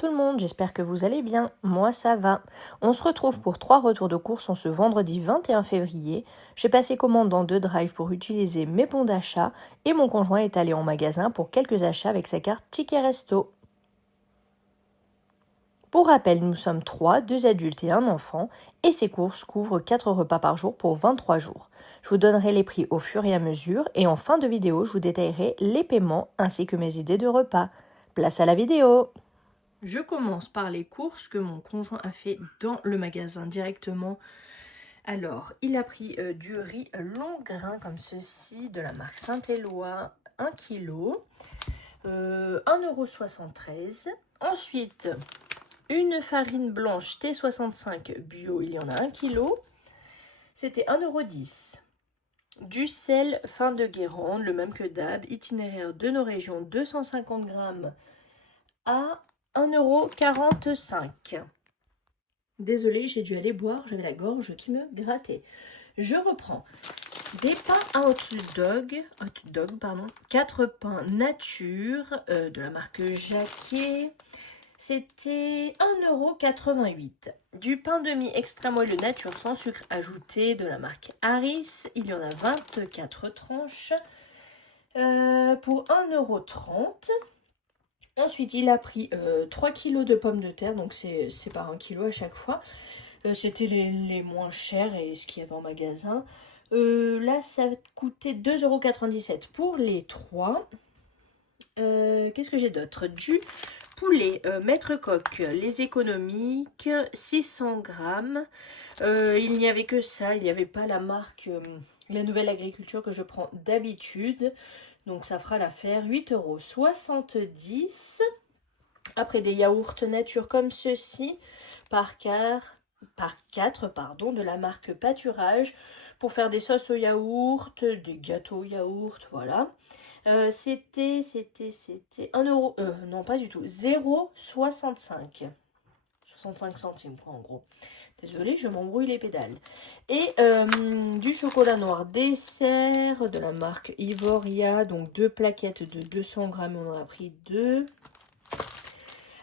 tout le monde, j'espère que vous allez bien, moi ça va. On se retrouve pour 3 retours de course en ce vendredi 21 février. J'ai passé commande dans 2 drives pour utiliser mes bons d'achat et mon conjoint est allé en magasin pour quelques achats avec sa carte Ticket Resto. Pour rappel, nous sommes 3, 2 adultes et un enfant, et ces courses couvrent 4 repas par jour pour 23 jours. Je vous donnerai les prix au fur et à mesure, et en fin de vidéo, je vous détaillerai les paiements ainsi que mes idées de repas. Place à la vidéo! Je commence par les courses que mon conjoint a fait dans le magasin directement. Alors, il a pris du riz long grain comme ceci, de la marque Saint-Éloi, 1 kg, 1,73 €. Ensuite, une farine blanche T65 bio, il y en a 1 kg, c'était 1,10 €. Du sel fin de Guérande, le même que d'hab, itinéraire de nos régions, 250 grammes à 1,45 €. Désolée, j'ai dû aller boire, j'avais la gorge qui me grattait. Je reprends des pains à hot dog, 4 pains nature de la marque Jacquet. C'était 1,88 €. Du pain demi extra moelleux nature sans sucre ajouté de la marque Harris. Il y en a 24 tranches pour 1,30 €. Ensuite, il a pris 3 kg de pommes de terre, donc c'est par 1 kg à chaque fois. C'était les moins chers et ce qu'il y avait en magasin. Là, ça coûtait 2,97 € pour les 3. Qu'est-ce que j'ai d'autre? Du poulet Maître Coq, les économiques, 600 grammes. Il n'y avait que ça, il n'y avait pas la marque La Nouvelle Agriculture que je prends d'habitude. Donc ça fera l'affaire, 8,70 €. Après des yaourts nature comme ceci, par 4 de la marque Pâturage, pour faire des sauces au yaourt, des gâteaux au yaourt, voilà. C'était 1 €, non pas du tout, 0,65 €. 65 centimes quoi en gros. Désolée, je m'embrouille les pédales. Et du chocolat noir dessert de la marque Ivoria. Donc 2 plaquettes de 200 grammes, on en a pris 2.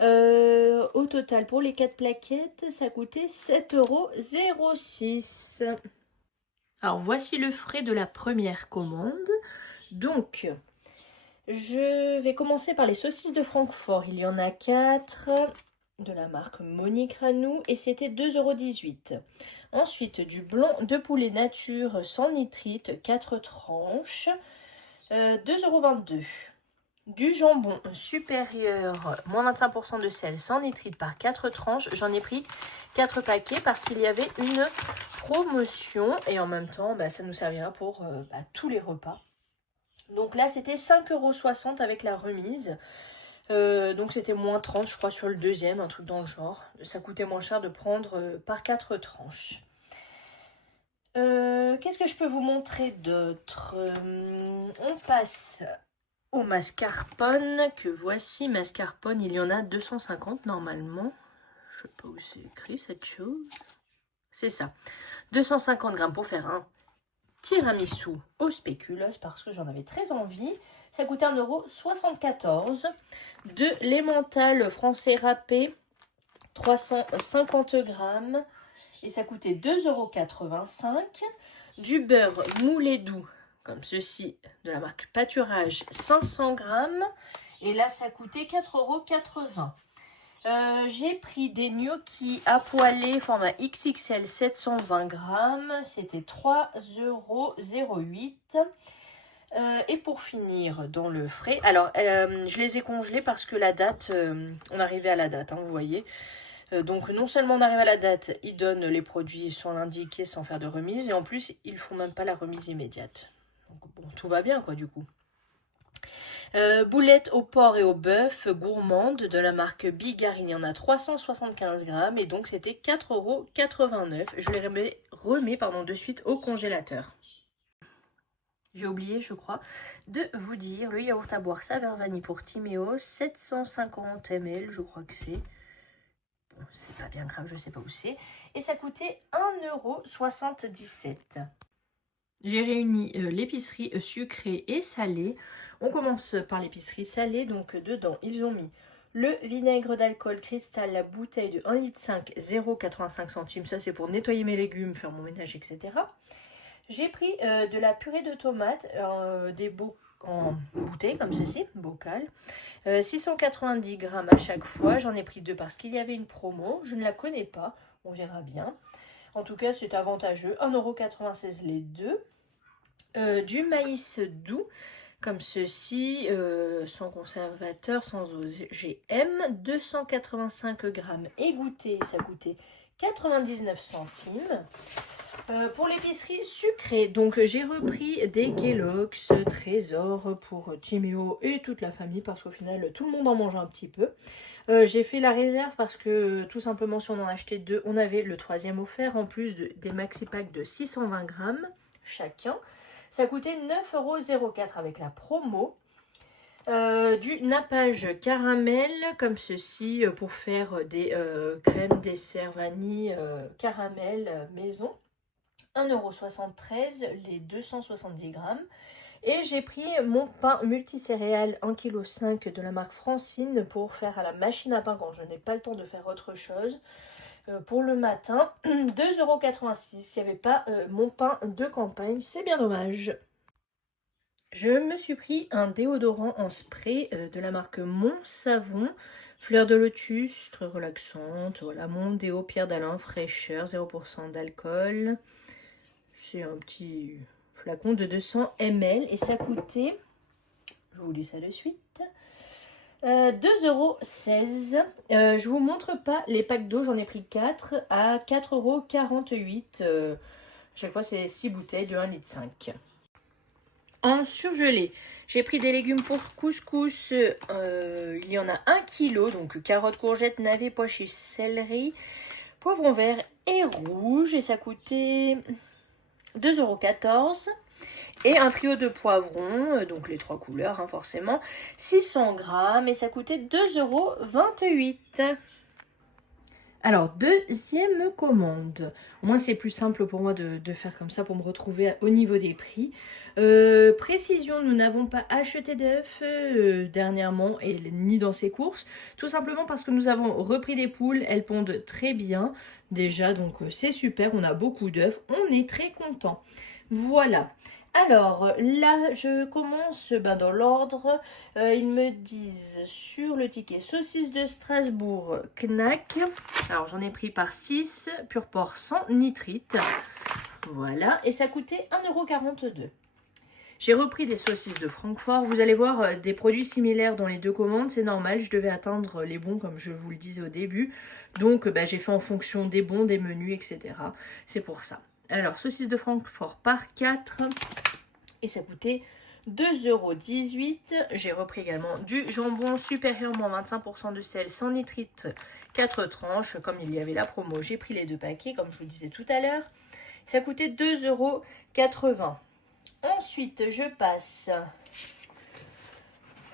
Au total, pour les 4 plaquettes, ça coûtait 7,06 €. Alors voici le frais de la première commande. Donc, je vais commencer par les saucisses de Francfort. Il y en a 4 de la marque Monique Ranou et c'était 2,18 €. Ensuite, du blanc de poulet nature sans nitrite, 4 tranches, 2,22 €. Du jambon supérieur, moins 25% de sel sans nitrite par 4 tranches. J'en ai pris 4 paquets parce qu'il y avait une promotion et en même temps, ça nous servira pour tous les repas. Donc là, c'était 5,60 € avec la remise. Donc c'était moins 30, je crois, sur le deuxième, un truc dans le genre. Ça coûtait moins cher de prendre par 4 tranches. Qu'est-ce que je peux vous montrer d'autre? On passe au mascarpone, que voici. Mascarpone, il y en a 250 normalement. Je sais pas où c'est écrit cette chose. C'est ça. 250 grammes pour faire un tiramisu au spéculoos parce que j'en avais très envie. Ça coûtait 1,74 €. De l'emmental français râpé, 350 grammes. Et ça coûtait 2,85 €. Du beurre moulé doux, comme ceci, de la marque Pâturage, 500 grammes. Et là, ça coûtait 4,80 €. J'ai pris des gnocchis à poêler, format XXL, 720 grammes. C'était 3,08 €. Et pour finir dans le frais, alors je les ai congelés parce que la date, on arrivait à la date, vous voyez. Donc non seulement on arrive à la date, ils donnent les produits sans l'indiquer, sans faire de remise, et en plus ils font même pas la remise immédiate. Donc bon, tout va bien quoi du coup. Boulettes au porc et au bœuf gourmandes de la marque Bigarine, il y en a 375 grammes et donc c'était 4,89 €. Je les remets de suite au congélateur. J'ai oublié, je crois, de vous dire le yaourt à boire saveur vanille pour Timéo, 750 ml, je crois que c'est. Bon, c'est pas bien grave, je sais pas où c'est. Et ça coûtait 1,77 €. J'ai réuni l'épicerie sucrée et salée. On commence par l'épicerie salée, donc dedans, ils ont mis Le vinaigre d'alcool cristal, la bouteille de 1,5 litre, 0,85 centimes. Ça, c'est pour nettoyer mes légumes, faire mon ménage, etc. J'ai pris de la purée de tomates, des beaux en bouteille comme ceci, bocal. 690 grammes à chaque fois. J'en ai pris 2 parce qu'il y avait une promo. Je ne la connais pas, on verra bien. En tout cas, c'est avantageux. 1,96 € les deux. Du maïs doux, comme ceci, sans conservateur, sans OGM. 285 grammes égoutté, ça coûtait 99 centimes. Pour l'épicerie sucrée, donc j'ai repris des Kellogg's Trésor pour Timéo et toute la famille parce qu'au final tout le monde en mange un petit peu. J'ai fait la réserve parce que tout simplement si on en achetait 2, on avait le 3e offert en plus des maxi packs de 620 grammes chacun. Ça coûtait 9,04 € avec la promo. Du nappage caramel comme ceci pour faire des crèmes dessert vanille caramel maison. 1,73 € les 270 grammes. Et j'ai pris mon pain multicéréales 1,5 kg de la marque Francine pour faire à la machine à pain quand je n'ai pas le temps de faire autre chose. Pour le matin, 2,86 €. Il n'y avait pas mon pain de campagne, c'est bien dommage. Je me suis pris un déodorant en spray de la marque Mon Savon. Fleur de lotus, très relaxante. Voilà, Mon Déo Pierre d'Alain, fraîcheur, 0% d'alcool. C'est un petit flacon de 200 ml et ça coûtait, je vous dis ça de suite, 2,16 €. Je vous montre pas les packs d'eau, j'en ai pris 4 à 4,48 €. Chaque fois, c'est 6 bouteilles de 1,5 litre. En surgelé, j'ai pris des légumes pour couscous. Il y en a 1 kg, donc carottes, courgettes, navets, pois chiches, céleri, poivrons verts et rouges. Et ça coûtait 2,14 €. Et un trio de poivrons, donc les 3 couleurs hein, forcément, 600 grammes et ça coûtait 2,28 €. Alors, deuxième commande. Moi, c'est plus simple pour moi de faire comme ça pour me retrouver au niveau des prix. Précision, nous n'avons pas acheté d'œufs dernièrement et ni dans ces courses. Tout simplement parce que nous avons repris des poules. Elles pondent très bien déjà, donc c'est super. On a beaucoup d'œufs. On est très content. Voilà. Alors là, je commence dans l'ordre. Ils me disent sur le ticket saucisse de Strasbourg, Knack. Alors j'en ai pris par 6, pur porc sans nitrite. Voilà, et ça coûtait 1,42 €. J'ai repris des saucisses de Francfort. Vous allez voir des produits similaires dans les deux commandes. C'est normal, je devais attendre les bons comme je vous le disais au début. Donc j'ai fait en fonction des bons, des menus, etc. C'est pour ça. Alors, saucisses de Francfort par 4. Et ça coûtait 2,18 €. J'ai repris également du jambon supérieur, moins 25% de sel, sans nitrite, 4 tranches. Comme il y avait la promo, j'ai pris les 2 paquets, comme je vous le disais tout à l'heure. Ça coûtait 2,80 €. Ensuite, je passe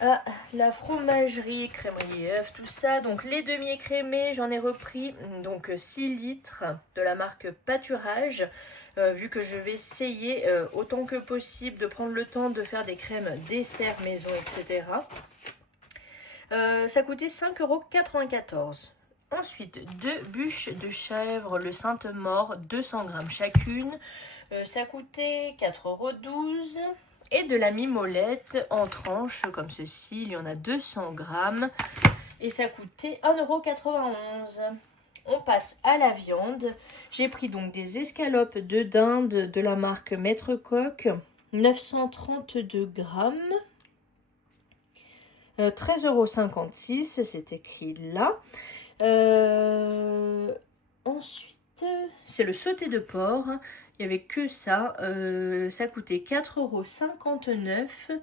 à la fromagerie, crèmerie œufs, tout ça. Donc, les demi-écrémés, j'en ai repris donc 6 litres de la marque Pâturage. Vu que je vais essayer autant que possible de prendre le temps de faire des crèmes dessert maison, etc. Ça coûtait 5,94 €. Ensuite, 2 bûches de chèvre, le Sainte-Maure, 200 grammes chacune. Ça coûtait 4,12 €. Et de la mimolette en tranches comme ceci, il y en a 200 grammes. Et ça coûtait 1,91 €. On passe à la viande. J'ai pris donc des escalopes de dinde de la marque Maître Coq, 932 grammes, 13,56 €, c'est écrit là. Ensuite, c'est le sauté de porc. Il n'y avait que ça. Ça coûtait 4,59 €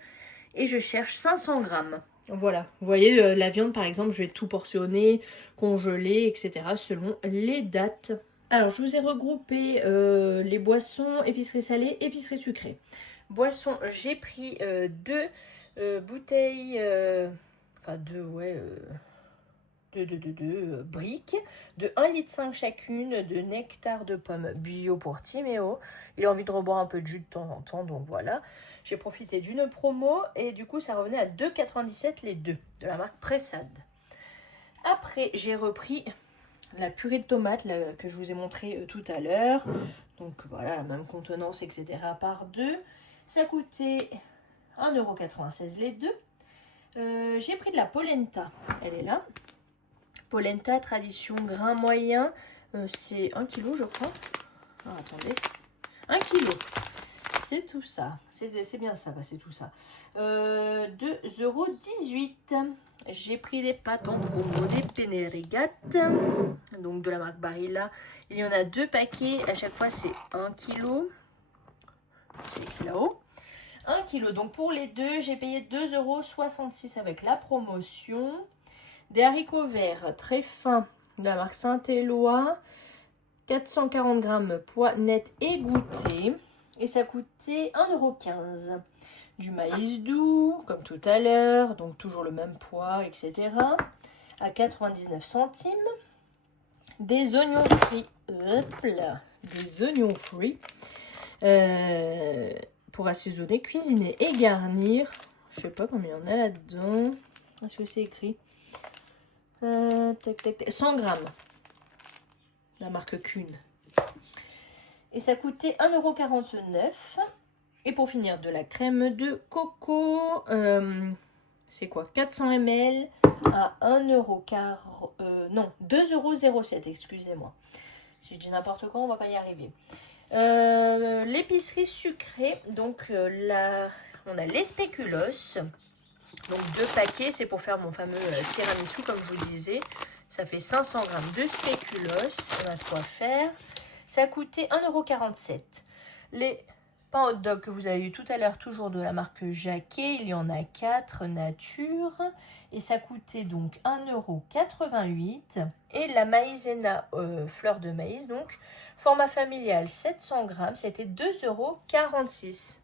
et je cherche 500 grammes. Voilà, vous voyez, la viande par exemple, je vais tout portionner, congeler, etc. selon les dates. Alors, je vous ai regroupé les boissons, épicerie salée, épicerie sucrée. Boissons, j'ai pris 2 bouteilles, enfin 2, ouais, 2 briques de 1,5 litre chacune de nectar de pomme bio pour Timéo. Il a envie de reboire un peu de jus de temps en temps, donc voilà. J'ai profité d'une promo et du coup ça revenait à 2,97 € les deux de la marque Pressade. Après, j'ai repris la purée de tomates là, que je vous ai montré tout à l'heure. Donc voilà, la même contenance, etc. par 2. Ça coûtait 1,96 € les deux. J'ai pris de la polenta. Elle est là. Polenta tradition grain moyen. C'est 1 kg, je crois. Ah, attendez. 1 kg. C'est tout ça. C'est bien ça, c'est tout ça. 2,18 €. J'ai pris des pâtes en promo, des penne rigate, donc de la marque Barilla. Il y en a 2 paquets, à chaque fois c'est 1 kg. C'est écrit là-haut. 1 kg, donc pour les deux, j'ai payé 2,66 € avec la promotion. Des haricots verts très fins de la marque Saint-Éloi. 440 g poids net égoutté. Et ça coûtait 1,15 €. Du maïs doux, comme tout à l'heure, donc toujours le même poids, etc. à 99 centimes. Des oignons frits. Hop là, des oignons frits. Pour assaisonner, cuisiner et garnir. Je sais pas combien il y en a là-dedans. Est-ce que c'est écrit 100 g. La marque Kuhn. Et ça coûtait 1,49 €. Et pour finir, de la crème de coco. C'est quoi 400 ml à 2,07 €, excusez-moi. Si je dis n'importe quoi, on va pas y arriver. L'épicerie sucrée. Donc là, on a les spéculoos. Donc 2 paquets, c'est pour faire mon fameux tiramisu, comme je vous disais. Ça fait 500 g de spéculoos. On a de quoi faire. Ça coûtait 1,47 €. Les pains hot dog que vous avez eu tout à l'heure, toujours de la marque Jacquet. Il y en a 4 nature. Et ça coûtait donc 1,88 €. Et la maïzena fleur de maïs, donc format familial 700 g, c'était 2,46 €.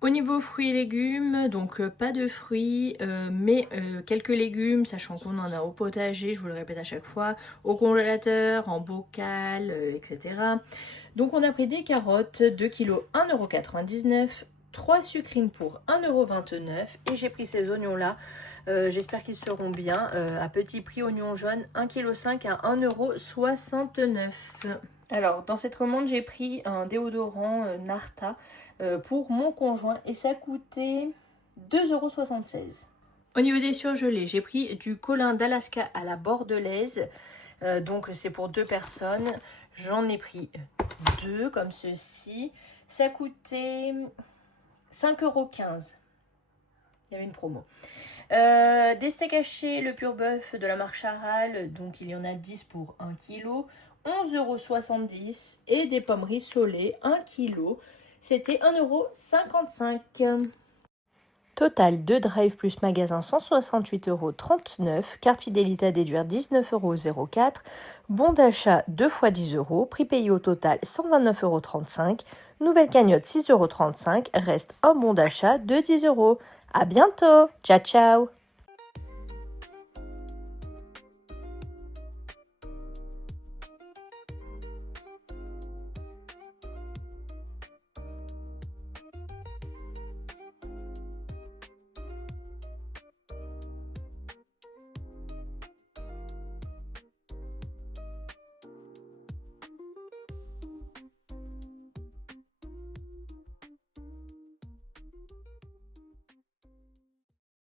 Au niveau fruits et légumes, donc pas de fruits, mais quelques légumes, sachant qu'on en a au potager, je vous le répète à chaque fois, au congélateur, en bocal, etc. Donc on a pris des carottes, 2 kg, 1,99 €, 3 sucrines pour 1,29 € et j'ai pris ces oignons-là, j'espère qu'ils seront bien, à petit prix, oignons jaunes, 1,5 kg à 1,69 €. Alors, dans cette commande, j'ai pris un déodorant Narta pour mon conjoint et ça coûtait 2,76 €. Au niveau des surgelés, j'ai pris du colin d'Alaska à la bordelaise. Donc, c'est pour 2 personnes. J'en ai pris 2 comme ceci. Ça coûtait 5,15 €. Il y avait une promo. Des steaks hachés, le pur bœuf de la marque Charal. Donc, il y en a 10 pour 1 kg. 11,70 € et des pommes rissolées 1 kg, c'était 1,55 €. Total de drive plus magasin 168,39 €, carte fidélité à déduire 19,04 €, bon d'achat 2 fois 10 €, prix payé au total 129,35 €, nouvelle cagnotte 6,35 €, reste un bon d'achat de 10 €. À bientôt, ciao ciao.